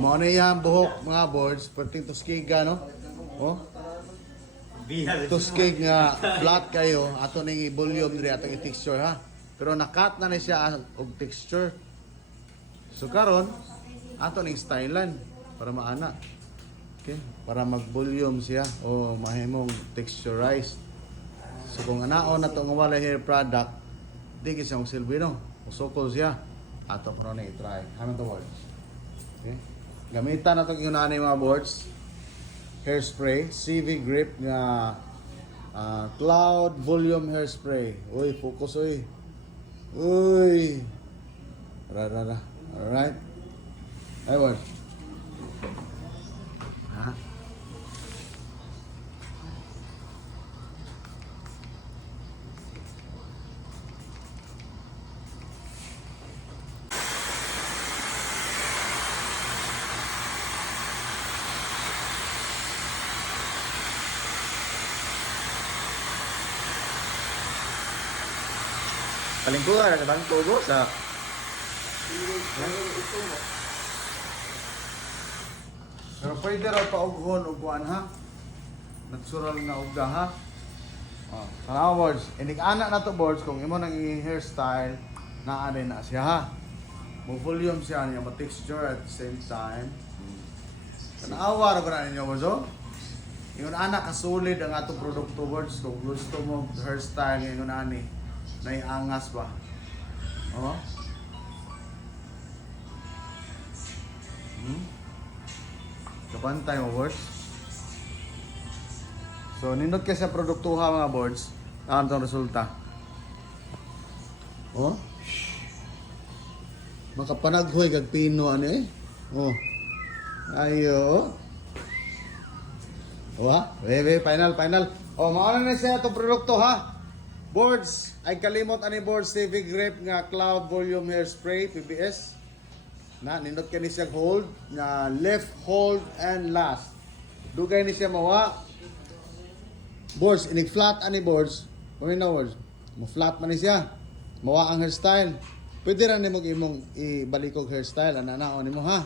mao na yan buhok mga boards, perting tuskiga no. Oh. Tuskig nga flat kayo, ato ning volume diri atong i-texture ha. Pero nakat na ni siya og texture. So karon ato ning stylean para maana. Okay, para mag-volume siya o mahimong texturized. So kung anaon na to nga wala hair product, di gyud siya og silbi no. Usokol siya. Ato pa na i-try. Ano to boards? Okay. Gamitan na itong yunanay mga boards. Hairspray. CV Grip nga Cloud Volume Hairspray. Uy, focus uy. Uy. Rara. Alright. Ay, board. Ha? Palingkuran sa bang tubo sa pero pwede raw paughon og kuan ha. Natural nga ugda ha. Oh, tanaw boards, inig-ana na to boards kung imo nang i-hairstyle naa din na siya ha. Mo volume siya niya, mo texture at the same time. Tanawa ra ba ninyo boards oh? Ingon ana kasulid ang atong produkto boards kung gusto mo hairstyle ingon ani. Naiangas ba? Oh. Kapantay mo boards. So nindot ka sa produktuha mga boards. Ano ang resulta? Oh. Makapanaghoy kag pino ano eh. Oh. Ayo. Wa, webe final. Oh, mao na siya itong produkto ha. Boards, ay kalimot ani boards CV Grip nga Cloud Volume Hairspray PBS. Na nindot ka ni siya hold nga left, hold and last. Dugay ni siya mawa. Boards, inig flat ani boards. Kung na boards, mo flat man ni siya. Mawa ang hairstyle. Pwede ra nimo imong ibalik og hairstyle ana naon nimo ha.